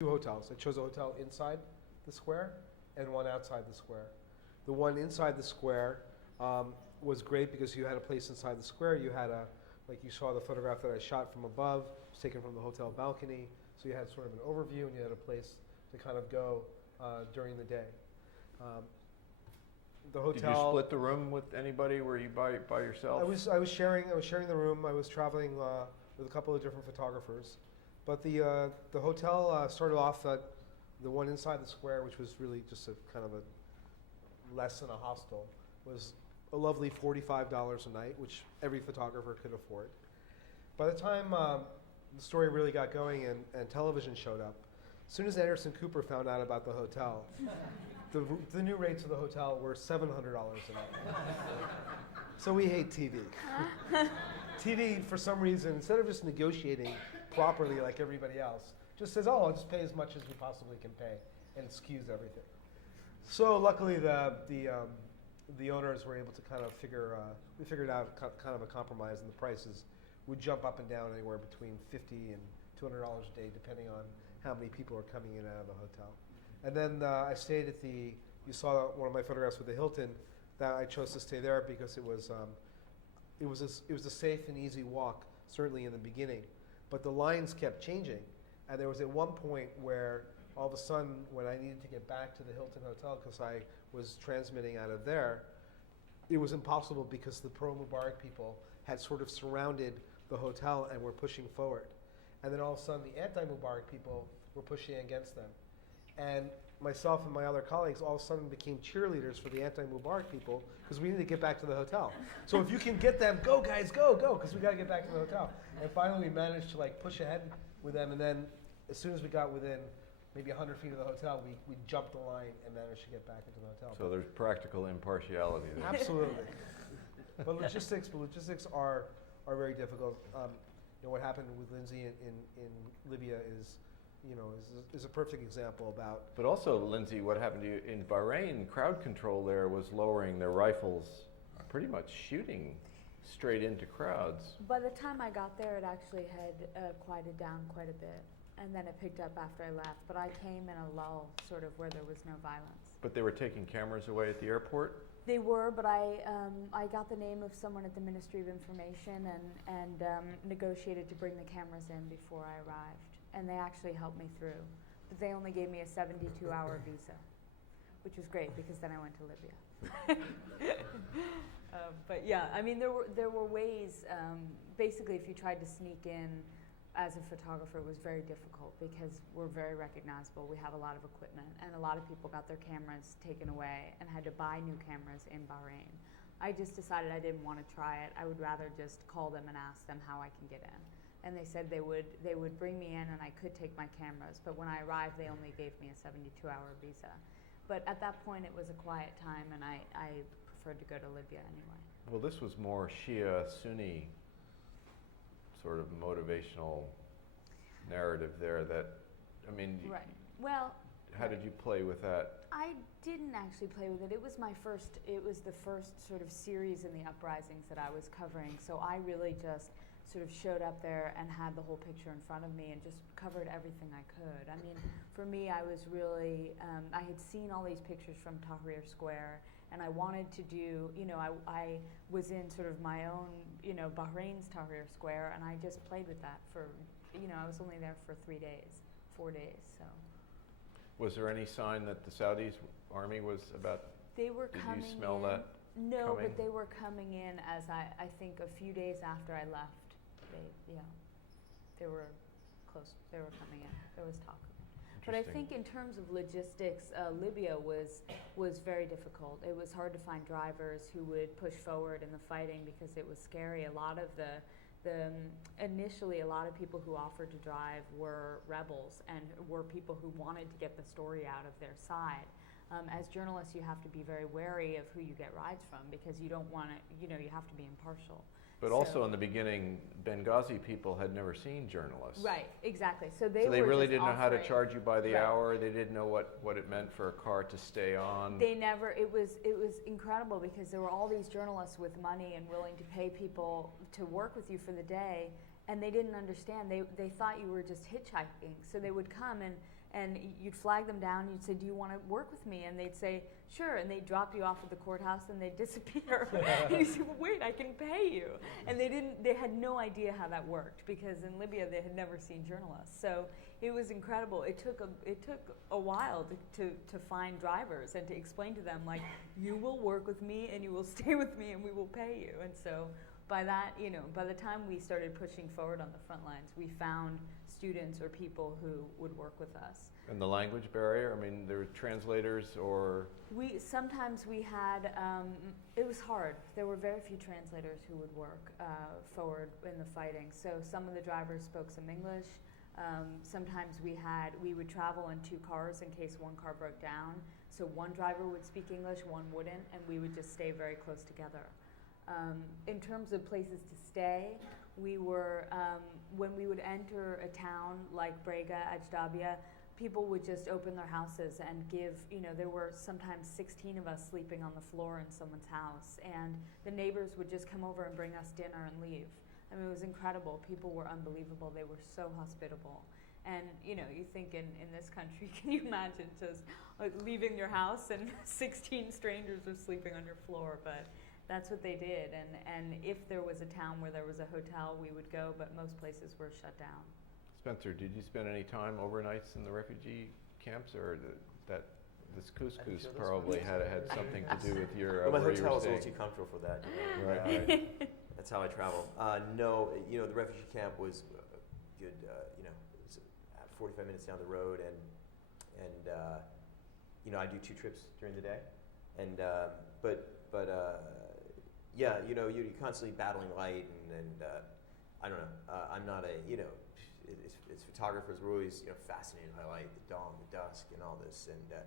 two hotels. I chose a hotel inside the square and one outside the square. The one inside the square was great because you had a place inside the square. You had like you saw the photograph that I shot from above. It was taken from the hotel balcony. So you had sort of an overview and you had a place to kind of go during the day. The hotel. Did you split the room with anybody? Were you by yourself? I was sharing the room. I was traveling with a couple of different photographers. But the hotel started off at the one inside the square, which was really just a kind of a less than a hostel, was a lovely $45 a night, which every photographer could afford. By the time the story really got going and television showed up, as soon as Anderson Cooper found out about the hotel, the new rates of the hotel were $700 a night. So we hate TV. TV, for some reason, instead of just negotiating properly like everybody else, just says, oh, I'll just pay as much as we possibly can pay, and it skews everything. So luckily the owners were able to kind of we figured out kind of a compromise, and the prices would jump up and down anywhere between $50 and $200 a day, depending on how many people are coming in and out of the hotel. And then I stayed at you saw one of my photographs with the Hilton, that I chose to stay there because it was a safe and easy walk, certainly in the beginning. But the lines kept changing, and there was at one point where all of a sudden, when I needed to get back to the Hilton Hotel because I was transmitting out of there, it was impossible because the pro-Mubarak people had sort of surrounded the hotel and were pushing forward. And then all of a sudden, the anti-Mubarak people were pushing against them. And myself and my other colleagues all of a sudden became cheerleaders for the anti-Mubarak people because we needed to get back to the hotel. So if you can get them, go guys, go, because we got to get back to the hotel. And finally we managed to like push ahead with them, and then as soon as we got within maybe 100 feet of the hotel, we jumped the line and managed to get back into the hotel. So there's practical impartiality there. Absolutely. But logistics are very difficult. What happened with Lynsey in Libya is a perfect example about. But also, Lynsey, what happened to you in Bahrain? Crowd control there was lowering their rifles, pretty much shooting straight into crowds. By the time I got there, it actually had quieted down quite a bit, and then it picked up after I left. But I came in a lull, sort of where there was no violence. But they were taking cameras away at the airport? They were, but I got the name of someone at the Ministry of Information and negotiated to bring the cameras in before I arrived. And they actually helped me through. But they only gave me a 72-hour visa, which was great because then I went to Libya. But yeah, I mean, there were ways, basically if you tried to sneak in as a photographer, it was very difficult because we're very recognizable. We have a lot of equipment, and a lot of people got their cameras taken away and had to buy new cameras in Bahrain. I just decided I didn't want to try it. I would rather just call them and ask them how I can get in. And they said they would bring me in and I could take my cameras, but when I arrived they only gave me a 72-hour visa. But at that point it was a quiet time, and I preferred to go to Libya anyway. Well, this was more Shia-Sunni sort of motivational narrative there that, I mean, right. Well, how did you play with that? I didn't actually play with it. It was the first sort of series in the uprisings that I was covering, so I really just sort of showed up there and had the whole picture in front of me and just covered everything I could. I mean, for me, I was really, I had seen all these pictures from Tahrir Square, and I wanted to do, I was in sort of my own, Bahrain's Tahrir Square, and I just played with that for, I was only there for 4 days, so. Was there any sign that the Saudi army was about? They were coming in. Did you smell that? No, coming? But they were coming in as I think a few days after I left. They were close. They were coming in. There was talk. But I think in terms of logistics, Libya was very difficult. It was hard to find drivers who would push forward in the fighting because it was scary. A lot of initially, a lot of people who offered to drive were rebels and were people who wanted to get the story out of their side. As journalists, you have to be very wary of who you get rides from because you don't want to, you have to be impartial. But also in the beginning, Benghazi people had never seen journalists. Right, exactly. So they were really just didn't know how to charge you by the right. hour. They didn't know what it meant for a car to stay on. They never. It was incredible because there were all these journalists with money and willing to pay people to work with you for the day, and they didn't understand. They thought you were just hitchhiking. So they would come And you'd flag them down, you'd say, do you want to work with me? And they'd say, sure, and they'd drop you off at the courthouse and they'd disappear. And you say, well, wait, I can pay you. And they had no idea how that worked, because in Libya they had never seen journalists. So it was incredible. It took a while to find drivers and to explain to them, like, you will work with me and you will stay with me and we will pay you. And so by that, by the time we started pushing forward on the front lines, we found students or people who would work with us. And the language barrier, I mean, there were translators or? Sometimes we had, it was hard. There were very few translators who would work forward in the fighting. So some of the drivers spoke some English. Sometimes we would travel in 2 cars in case one car broke down. So one driver would speak English, one wouldn't, and we would just stay very close together. In terms of places to stay, we were, when we would enter a town like Brega, Ajdabia, people would just open their houses and give, there were sometimes 16 of us sleeping on the floor in someone's house, and the neighbors would just come over and bring us dinner and leave. I mean, it was incredible. People were unbelievable. They were so hospitable. And, you think in this country, can you imagine just leaving your house and 16 strangers are sleeping on your floor? But that's what they did. And if there was a town where there was a hotel, we would go, but most places were shut down. Spencer, did you spend any time overnights in the refugee camps, or this couscous probably had something to do with your well, my where you hotel were was a staying? little too comfortable for that. Right. That's how I travel. No, the refugee camp was good. It was 45 minutes down the road, and I do 2 trips during the day, and yeah, you're constantly battling light, and I don't know. I'm not a as photographers, we're always fascinated by light, the dawn, the dusk, and all this. And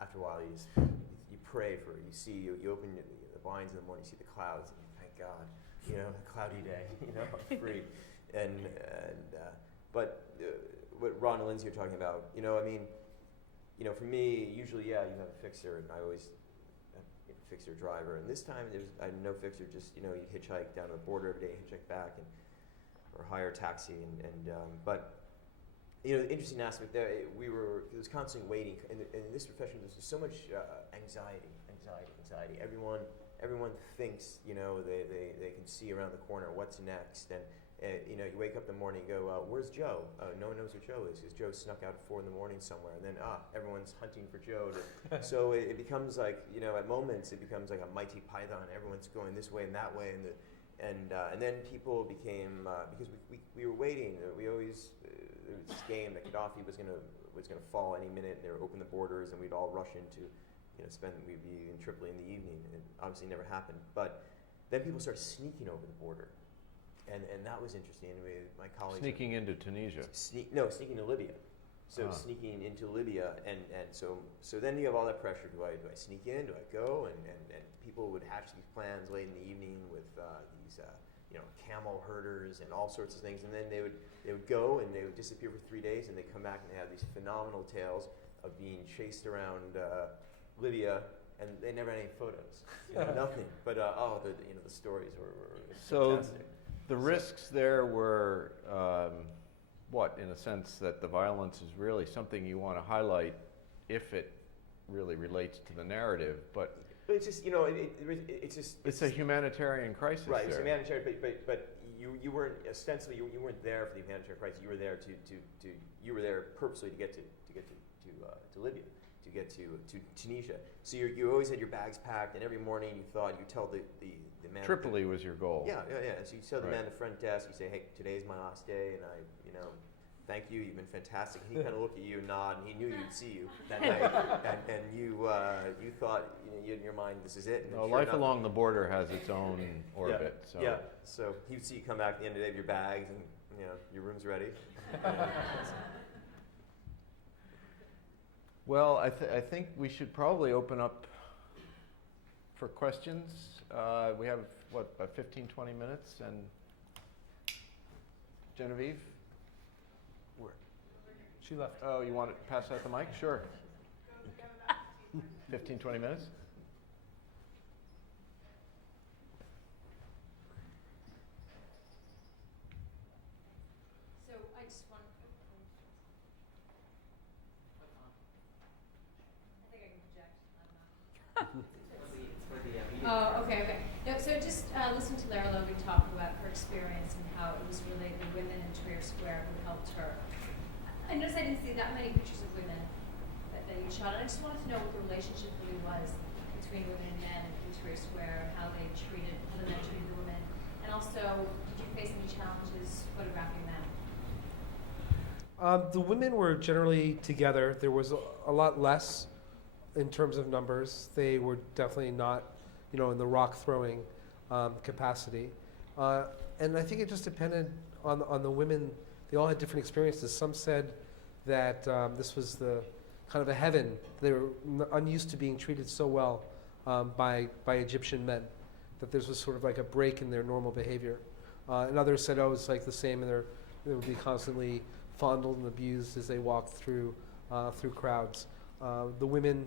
after a while, you pray for it. You open the blinds in the morning, you see the clouds, and you thank God, a cloudy day, I'm free. But what Ron and Lynsey are talking about, for me, usually, you have a fixer, and I always fixer driver. And this time, I had no fixer. Just you hitchhike down to the border every day, hitchhike back, or hire a taxi. But the interesting aspect there, it was constantly waiting. And in this profession, there's so much anxiety. Everyone thinks they can see around the corner what's next. And you wake up in the morning and go, where's Joe? No one knows where Joe is, because Joe snuck out at 4 a.m. somewhere, and then everyone's hunting for Joe. So it becomes like, at moments it becomes like a mighty python. Everyone's going this way and that way, and then people became because we were waiting. We always there was this game that Gaddafi was gonna fall any minute. They would open the borders, and we'd all rush into we'd be in Tripoli in the evening. It obviously never happened, but then people started sneaking over the border. And that was interesting. Anyway, my colleagues Sneaking into Tunisia. Sneaking to Libya. So sneaking into Libya, and so then you have all that pressure. Do I sneak in? Do I go? And people would hatch these plans late in the evening with these camel herders and all sorts of things. And then they would go and they would disappear for 3 days, and they come back and they have these phenomenal tales of being chased around Libya, and they never had any photos. Nothing. But the stories were fantastic. The risks there were, in a sense that the violence is really something you want to highlight if it really relates to the narrative, but it's just, it's a humanitarian crisis. Right, it's there. humanitarian, but you weren't ostensibly you weren't there for the humanitarian crisis. You were there you were there purposely to get to Libya, to get to Tunisia. So you always had your bags packed, and every morning you thought you tell the man. Tripoli was your goal. Yeah. So you tell the man at the front desk, you say, "Hey, today's my last day, and I, thank you. You've been fantastic." And he kind of looked at you and nod, and he knew you'd see you that night, and you thought in your mind, this is it. No, life along the border has its own orbit. Yeah. So he would see you come back at the end of the day with your bags, and your room's ready. Well, I think we should probably open up for questions. We have, about 15, 20 minutes, and Genevieve? Where? She left. Oh, you want to pass out the mic? Sure. 15, 20 minutes? So I just want Okay. No, so just listening to Lara Logan talk about her experience and how it was really the women in Tahrir Square who helped her. I noticed I didn't see that many pictures of women that you shot, and I just wanted to know what the relationship really was between women and men in Tahrir Square, how the men treated the women, and also, did you face any challenges photographing them? The women were generally together. There was a lot less in terms of numbers. They were definitely not, in the rock throwing capacity. And I think it just depended on the women. They all had different experiences. Some said that this was the kind of a heaven. They were unused to being treated so well by Egyptian men, that this was sort of like a break in their normal behavior. And others said, oh, it's like the same, and they would be constantly fondled and abused as they walked through crowds. The women,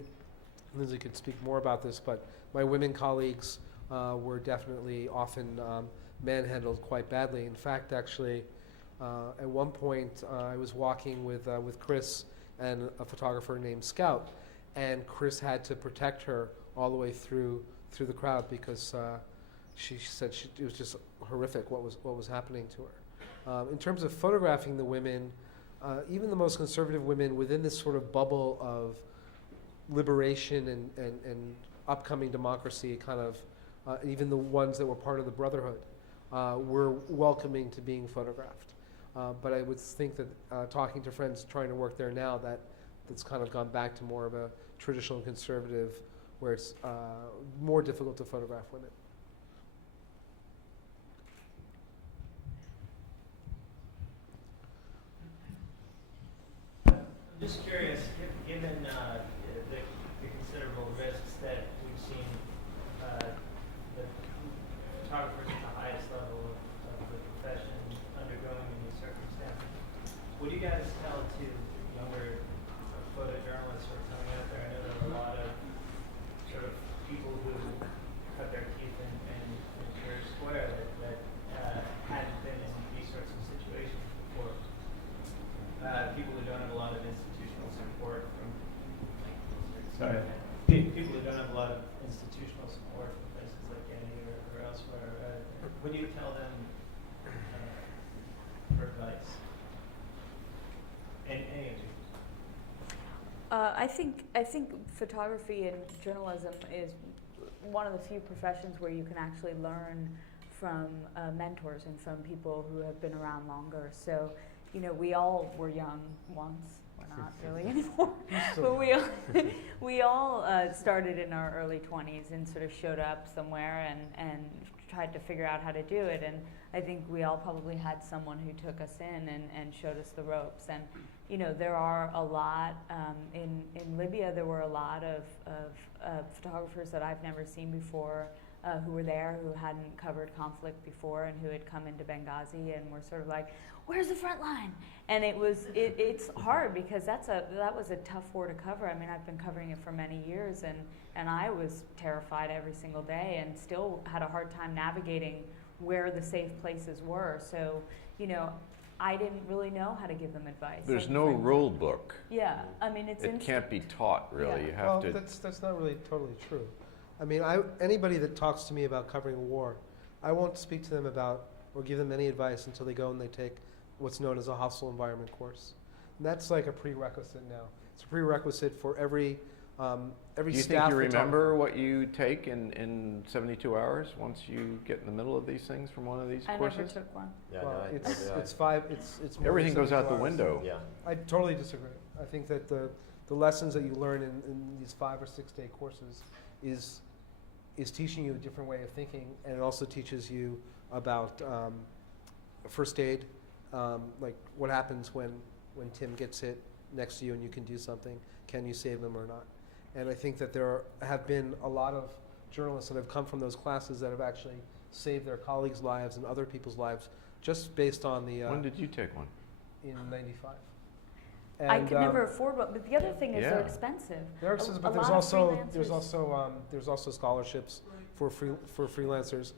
Lynsey could speak more about this, but my women colleagues were definitely often manhandled quite badly. In fact, actually, at one point I was walking with Chris and a photographer named Scout, and Chris had to protect her all the way through the crowd because she said it was just horrific what was happening to her. In terms of photographing the women, even the most conservative women within this sort of bubble of liberation and upcoming democracy, kind of, even the ones that were part of the Brotherhood, were welcoming to being photographed. But I would think that talking to friends trying to work there now, that's kind of gone back to more of a traditional conservative, where it's more difficult to photograph women. I'm just curious, given the considerable risks that we've seen the photographers at the highest level of the profession undergoing in these circumstances, what do you guys tell to younger photojournalists who are coming out there? I know there are a lot of sort of people who cut their teeth in Tahrir Square that hadn't been in these sorts of situations before. People who don't have a lot of institutional support from people who don't have a lot of institutional support from places like Getty or elsewhere. What do you tell them for advice? Any of you? I think photography and journalism is one of the few professions where you can actually learn from mentors and from people who have been around longer. So, we all were young once. We're not really anymore. But we all started in our early 20s and sort of showed up somewhere and tried to figure out how to do it. And I think we all probably had someone who took us in and showed us the ropes. And there are a lot in Libya. There were a lot of photographers that I've never seen before who were there, who hadn't covered conflict before, and who had come into Benghazi and were sort of like, "Where's the front line?" And it's hard because that was a tough war to cover. I mean, I've been covering it for many years, and I was terrified every single day, and still had a hard time navigating where the safe places were. So, I didn't really know how to give them advice. There's no rule book. Yeah, I mean, It can't be taught, really. Yeah. You have to. That's not really totally true. I mean, anybody that talks to me about covering a war, I won't speak to them about or give them any advice until they go and they take what's known as a hostile environment course. And that's like a prerequisite now. It's a prerequisite for every staff. Do you think you remember what you take in 72 hours once you get in the middle of these things from one of these courses? I never took one. Yeah, Well, no, it's five. It's more Everything than goes out the 72 hours. window. Yeah. I totally disagree. I think that the lessons that you learn in these 5 or 6 day courses is teaching you a different way of thinking, and it also teaches you about first aid, like what happens when Tim gets hit next to you and you can do something. Can you save him or not? And I think that there have been a lot of journalists that have come from those classes that have actually saved their colleagues' lives and other people's lives just based on the. When did you take one? In '95. I could never afford one, but the other thing is they're Yeah. expensive. But there's also scholarships for freelancers,